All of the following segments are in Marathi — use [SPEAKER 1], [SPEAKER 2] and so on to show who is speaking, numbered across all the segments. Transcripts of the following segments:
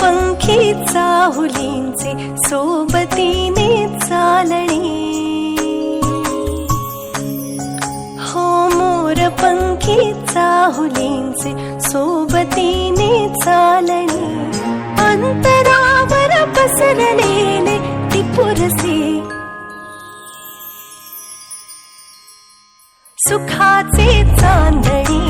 [SPEAKER 1] पंखी चाहुली सुखाचे चांदणी.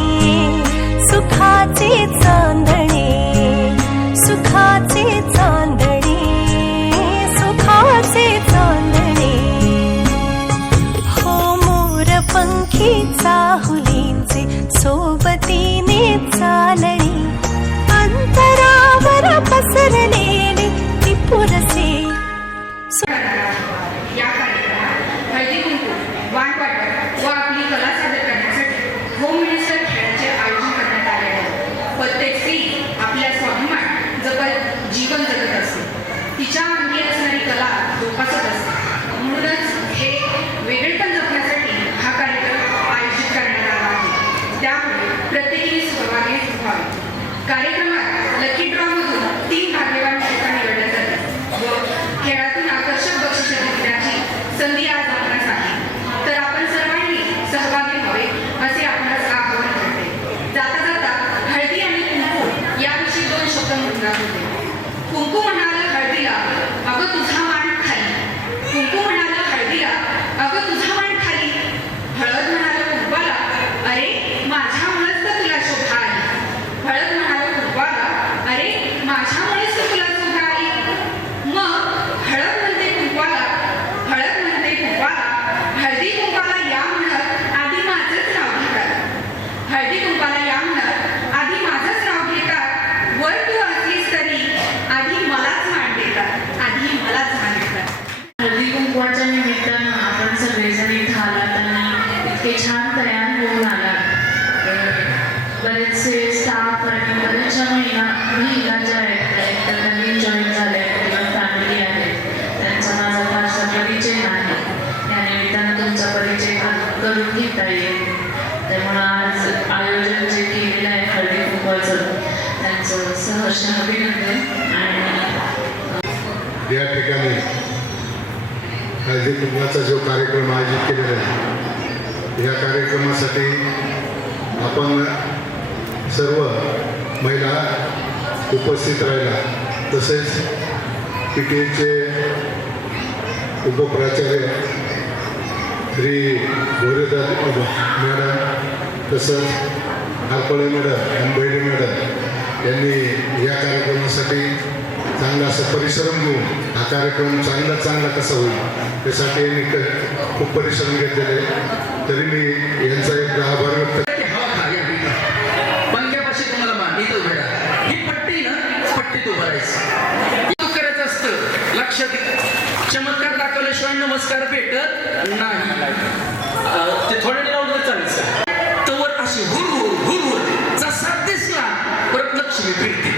[SPEAKER 2] या
[SPEAKER 3] ठिकाणी हळदी कुंभाचा जो कार्यक्रम आयोजित केलेला आहे या कार्यक्रमासाठी आपण सर्व महिला उपस्थित राहिला. तसेच पी टी एचे उपप्राचार्य श्री भोरेदा मॅडम तसंच आरपळे मॅडम अंबेडे मॅडम यांनी या कार्यक्रमासाठी चांगला असा परिश्रम घेऊन हा कार्यक्रम चांगला चांगला कसा होईल त्यासाठी यांनी खूप परिश्रम घेतलेले तरी मी यांचा एक आभार व्यक्त
[SPEAKER 4] लक्षात चमत्कार दाखवल्याशिवाय नमस्कार भेटत नाही. अशी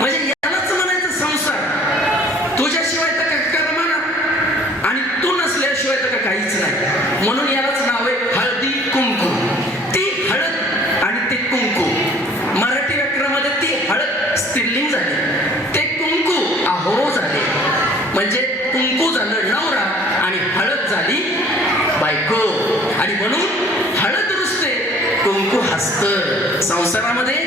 [SPEAKER 4] म्हणजे यालाच म्हणायचं संसार. तुझ्याशिवाय तर आणि तू नसल्याशिवाय तर काहीच नाही. म्हणून यालाच नाव आहे हळदी कुंकू. ती हळद आणि कुंकू. मराठी व्याकरणामध्ये ती हळद स्त्रीलिंग झाली. ते कुंकू आहोरो झाले. म्हणजे कुंकू झालं नवरा आणि हळद झाली बायको. आणि म्हणून हळद रुजते कुंकू हसत. संसारामध्ये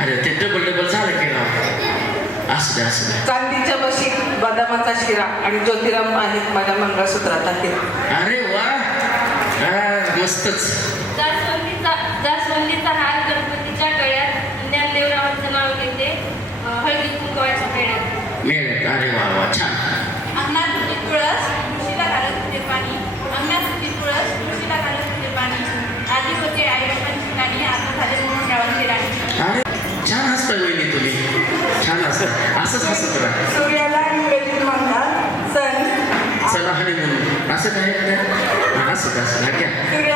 [SPEAKER 4] अरे ते डबल डबल झालं की राव असू दे
[SPEAKER 5] चांदीच्या बशी बदामाचा शिरा आणि ज्योतिराम आहेत माझ्या मंगळसूत्राचा हिरा
[SPEAKER 4] अरे वा! मस्तच.
[SPEAKER 6] जास्वंदीचा जास्वंदीचा हार
[SPEAKER 4] करतो. Sudah segera. Sen. Salah ini. Asa kaya sudah,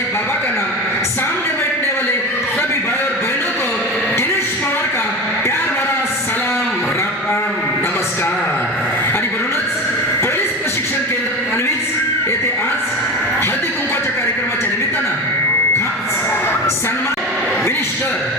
[SPEAKER 4] Sai Baba का नाम सामने बैठने वाले सभी भाई और बहनों को दिनेश पवार का प्यार भरा सलाम राम नमस्कार। आणि म्हणूनच पोलीस प्रशिक्षण केंद्र अन्वीच येथे आज हळदी कुंकवाच्या कार्यक्रमाच्या निमित्तानं खास सन्मान मिनिस्टर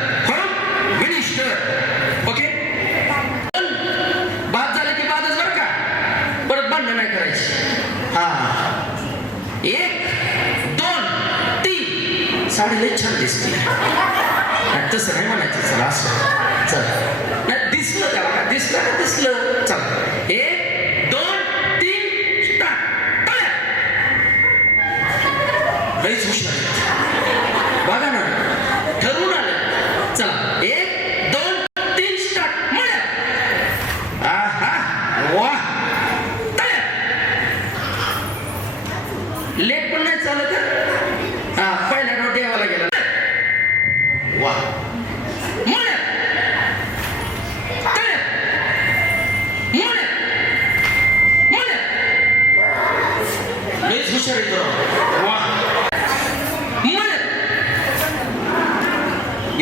[SPEAKER 4] तसं नाही म्हणायचं चला असं चल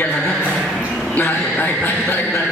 [SPEAKER 4] ยัง
[SPEAKER 7] นะนายนายนายนาย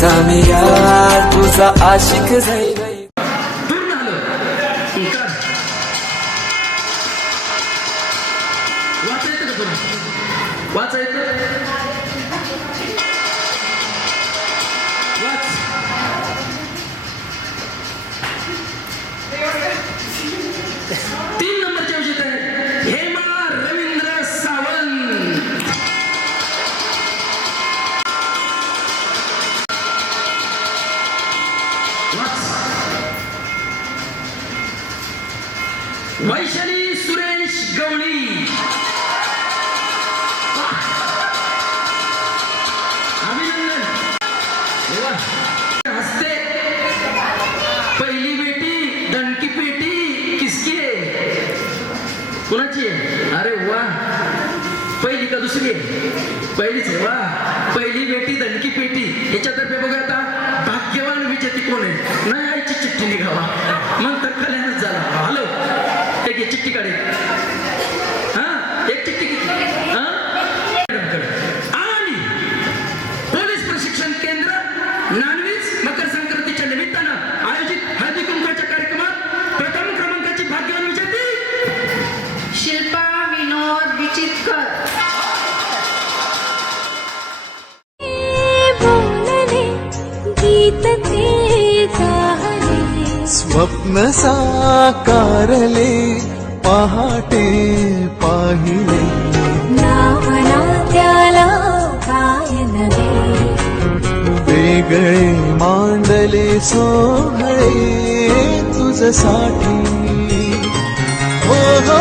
[SPEAKER 7] देवाना तुझा यार तुझा आशिक जाईल
[SPEAKER 4] वाचायचं दुसरी आहे पहिलीच आहे वा. पहिली बेटी दणकी पेटी. याच्यातर्फे बघा आता भाग्यवान विजेती कोण आहे? नाही आईची चिठ्ठी निघावा. मग तर कल्याणच झाला. हॅलो. ते घे चिठ्ठी काढे
[SPEAKER 7] स्वप्न साकारले पहाटे पाहिले.
[SPEAKER 1] नावना त्याला काय नवे
[SPEAKER 7] वेगळे मांडले सोहळे तुझसाठी. हो हो